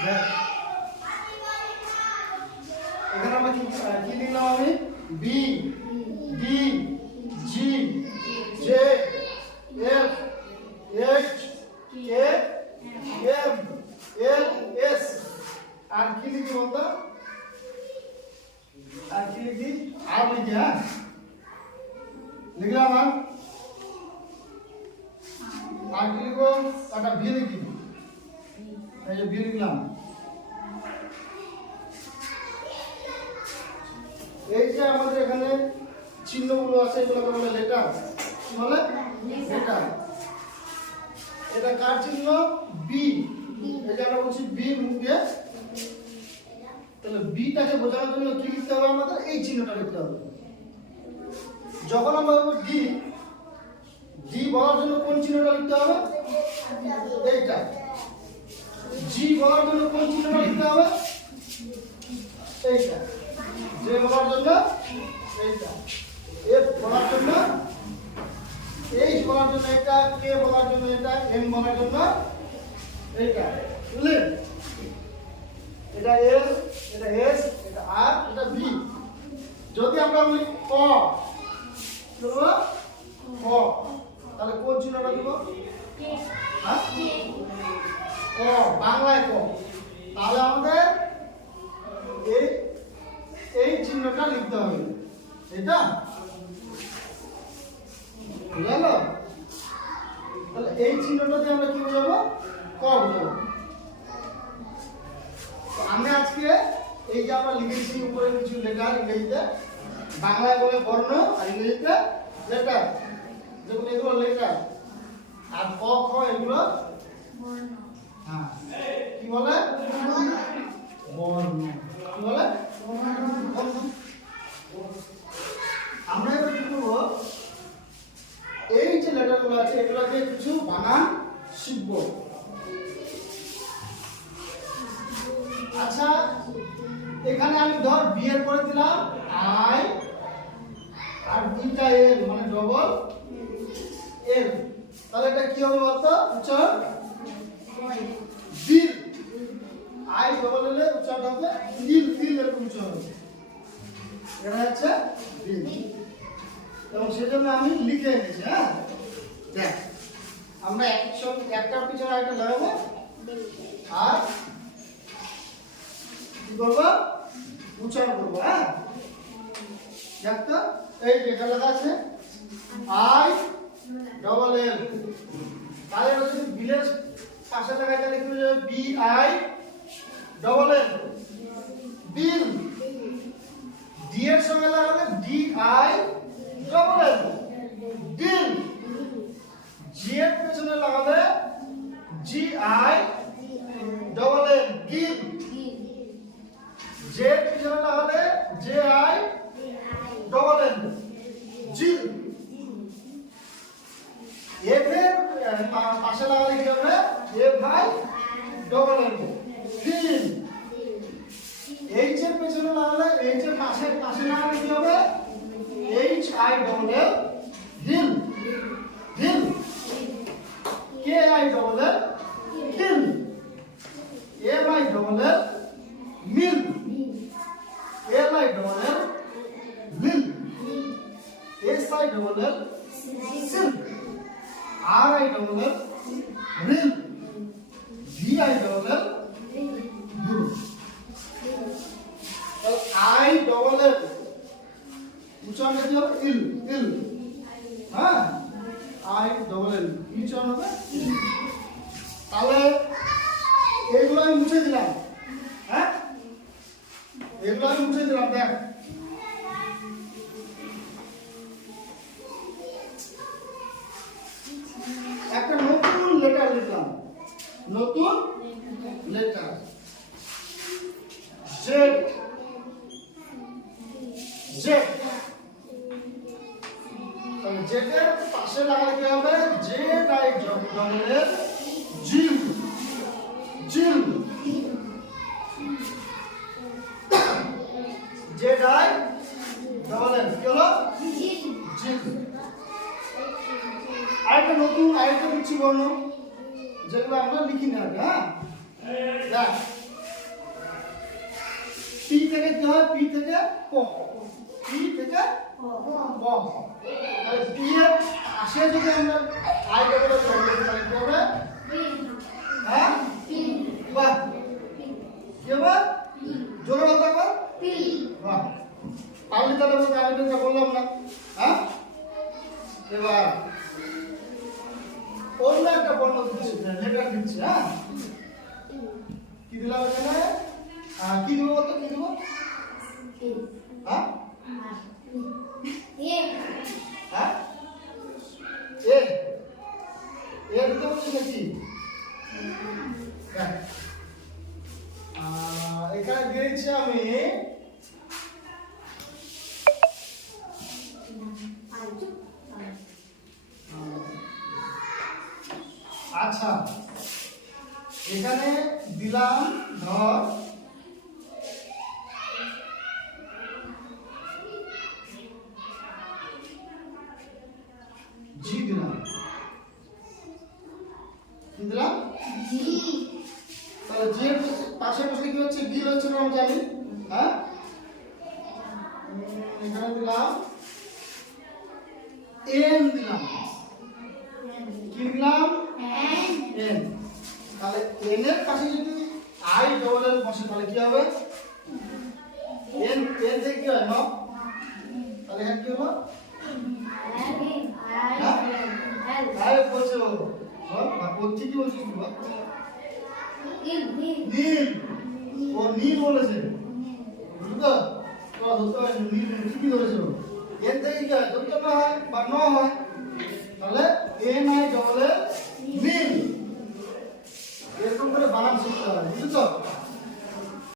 দেখ এখানে আমরা কি লিখলাম আমি B D G J F H K M L S R কি লিখি বলতো আর কি লিখি আর লিখি হ্যাঁ লিখলাম আর কি লিখবো একটা বি লিখি এই যে বি লিখলাম এই যে আমাদের এখানে চিহ্নগুলো আছে এগুলোকে বলে লেটার কি বলে লেটার এটা কার চিহ্ন বি এই যে আমরা বলছি বি মুখে তাহলে বিটাকে বোঝানোর জন্য কি লিখতে হবে আমাদের এই চিহ্নটা লিখতে হবে যখন আমরা বলবো ডি ডি বলার জন্য কোন চিহ্নটা লিখতে হবে এইটা জি বলার জন্য কোন চিহ্নটা লিখতে হবে এইটা জে বলার জন্য এইটা এফ বলার জন্য এইচ বলার জন্য এটা কে বলার জন্য এটা এম বলার জন্য এইটা বুঝলেন এটা এল এটা এস এটা আর এটা বি যদি আমরা বলি ক ক তাহলে কোন চিহ্নটা দিব হ্যাঁ ক বাংলায় ক তাহলে আমাদের এই এই চিহ্নটা লিখতে হবে এটা বুঝলো তাহলে এই চিহ্নটা দিয়ে আমরা কি বোঝাবো ক বোঝাবো আমি আজকে এই যে আমরা লিখেছি উপরে কিছু লেটার ইংরেজিতে বাংলায় বলে বর্ণ আর ইংরেজিতে লেটার যেগুলো এগুলো লেটার আর ক খ এগুলো বর্ণ হ্যাঁ কি বলে বর্ণ কি বলে আমরা এবার কি করবো এই যে লেটারগুলো আছে এগুলোকে কিছু বানান শিখবো আচ্ছা এখানে আমি ধর বি এর পরে দিলাম আই আর দুইটা এল মানে ডবল এল তাহলে এটা কি হবে বলতো উচ্চারণ দিল আই ডবল এল এর উচ্চারণ হবে দিল দিল এর উচ্চারণ হবে এটা হচ্ছে দিল এবং সেজন্য আমি লিখে এনেছি হ্যাঁ দেখ আমরা একটার পিছনে আরেকটা লাগাবো আর কি করবো উচ্চারণ করবো হ্যাঁ দেখ তো এই যেটা লেখা আছে আই ডবল এল তাহলে যদি বিলের পাশে লেখা আছে লিখবে যে B I double L bill D এর সঙ্গে লাগাবে D I double L dill G এর পেছনে লাগাবে G I double L gill J এর পিছনে লাগাবে J I double L jill F এর পাশে লাগালে কি হবে F I double L fill H এর পেছনে লাগালে এইচ এর পাশে লাগালে কি হবে H I double L hill hill K I double L kill M I double L mill L I double L lill S I double L silk R I double L rill V I double L গুরু I double এল উচ্চারণ কি হবে ইল ইল হ্যাঁ I double এল উচ্চারণ হবে তাহলে এগুলো আমি মুছে দিলাম হ্যাঁ এগুলো আমি মুছে দিলাম দেখ একটা নতুন লেটার লিখলাম নতুন লেটার জেড জেড তাহলে জেড এর পাশে লাগালে কি হবে Z I double L zill zill Z I double L কি হলো জিল আরেকটা নতুন আরেকটা লিখছি বর্ণ যেগুলো আমরা লিখি না হ্যাঁ দেখ পি থেকে কি হয় পি থেকে প পি থেকে প তাহলে পি এর পাশে যদি আমরা আই ডবল এর যোগ করি তাহলে কি হবে হ্যাঁ বাহ কি হবে জোরে বলতে হবে বাহ পারলি তাহলে বলতে আমি তো বললাম না হ্যাঁ এবার অন্য একটা বর্ণ দিচ্ছি লেটার দিচ্ছি হ্যাঁ কি দিলাম এখানে কি দিব বলতো কি দিব হ্যাঁ হ্যাঁ এ দিতে বলছি নাকি এখানে দিয়েছি আমি আচ্ছা এখানে দিলাম ধর জি দিলাম কি দিলাম জি তাহলে জি এর পাশে পাশে কি হচ্ছে বি হচ্ছে না আমরা জানি হ্যাঁ এখানে দিলাম এন দিলাম কি দিলাম এন তাহলে এন এর পাশে যদি আই ডবল এল বসে তাহলে কি হবে এন এন থেকে কি হয় না তাহলে এখানে কি হলো আই বলছে ও বলছি কি বলছিস তুই নীল ও নীল বলেছে বুঝলো তো ধরতে হয় নীল ঠিকই ধরেছে এন থেকে কি হয় ধরতে হয় বা ন হয় তাহলে এন আই ডবল এল নীল এরকম করে বানান শিখতে হবে বুঝছো